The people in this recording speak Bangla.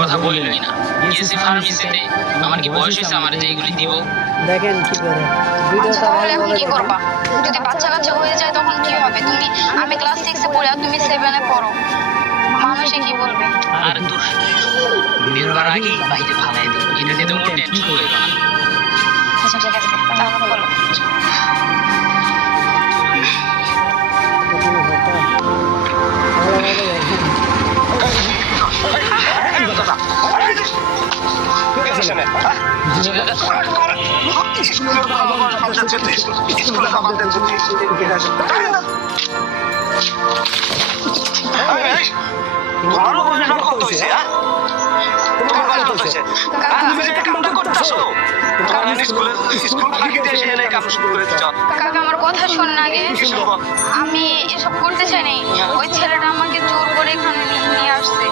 কথা বললই না। গেছি ফার্মেসিতে, আমার কি বয়স হয়েছে আমার যে এগুলি দিব? দেখেন কি করে আচ্ছা তাহলে এখন কি করবা? যদি বাচ্চা কাচ্চা হয়ে যায় তখন কি হবে? আমি ক্লাস 6 এ পড়ি আর তুমি 7 এ পড়ো, মানুষে কি বলবে? আর তোর বের হওয়ার আগেই বাইরে ফালাই দিই, এটা দিয়ে তোমার টেনশন হইল না। আচ্ছা ঠিক আছে, তাহলে বলো। কাকা আমার কথা শোন না আগে, আমি এসব করতে চাইনি। ওই ছেলেটা আমাকে জোর করে এখানে নিয়ে আসছে।